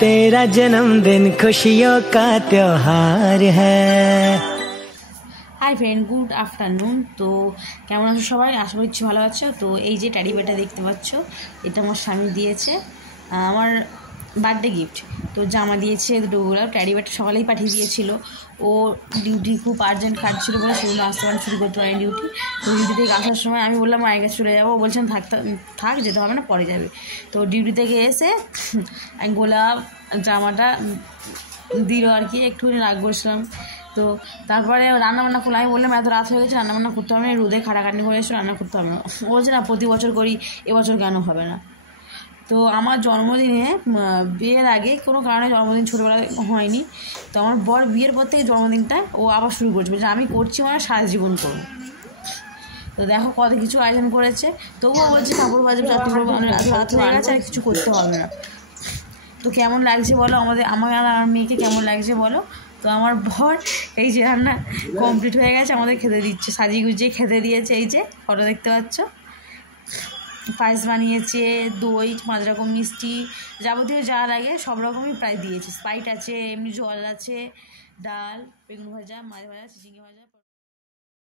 तेरा जन्मदिन खुशियों का त्योहार है। Hi friend, good afternoon. তো কেমন আছো সবাই? আশা করছি ভালো আছো। তো এই যে ট্যাডি বেটা দেখতে পাচ্ছ, এটা আমার স্বামী দিয়েছে, আমার বার্থডে গিফট। তো জামা দিয়েছে দুটোগুলো। ট্যাডি বেটা সকালেই পাঠিয়ে দিয়েছিল, ও ডিউটি খুব আর্জেন্ট কাজ ছিল বলে সেজন্য আসতে পারেন, শুরু করতে পারেন ডিউটি। তো ডিউটি থেকে আসার সময় আমি বললাম আগে চলে যাবো, বলছেন থাক থাক যেতে হবে না, পরে যাবে। তো ডিউটি থেকে এসে আমি গোলাপ জামাটা দিল আর কি, একটুখানি রাগ করছিলাম। তো তারপরে রান্নাবান্না করলাম, আমি বললাম এত রাত হয়ে গেছে, রান্নাবান্না করতে হবে না, রোদে খাটাখাটনি করে এসে রান্না করতে হবে না। ও বলছে না প্রতি বছর করি, এবছর কেন হবে না। তো আমার জন্মদিনে বিয়ের আগে কোনো কারণে জন্মদিন ছোটোবেলায় হয়নি। তো আমার বর বিয়ের পর থেকে জন্মদিনটা ও আবার শুরু করছে, বলছে আমি করছি মানে সারা জীবন করবো। তো দেখো কত কিছু আয়োজন করেছে, তবুও বলছে ঠাকুর বাজে রাত হয়ে গেছে, আর কিছু করতে হবে না। তো কেমন লাগছে বলো, আমার আর মেয়েকে কেমন লাগছে বলো। তো আমার বর এই যে রান্না কমপ্লিট হয়ে গেছে, আমাদের খেতে দিচ্ছে, সাজিয়ে গুজিয়ে খেতে দিয়েছে। এই যে ফটো দেখতে পাচ্ছ, পায়েস বানিয়েছে, দই, 5 রকম মিষ্টি, যাবতীয় যা লাগে সব রকমই প্রায় দিয়েছে। স্প্রাইট আছে, এমনি জল আছে, ডাল, বেগুন ভাজা, মাছ ভাজা, চিচিঙ্গা ভাজা।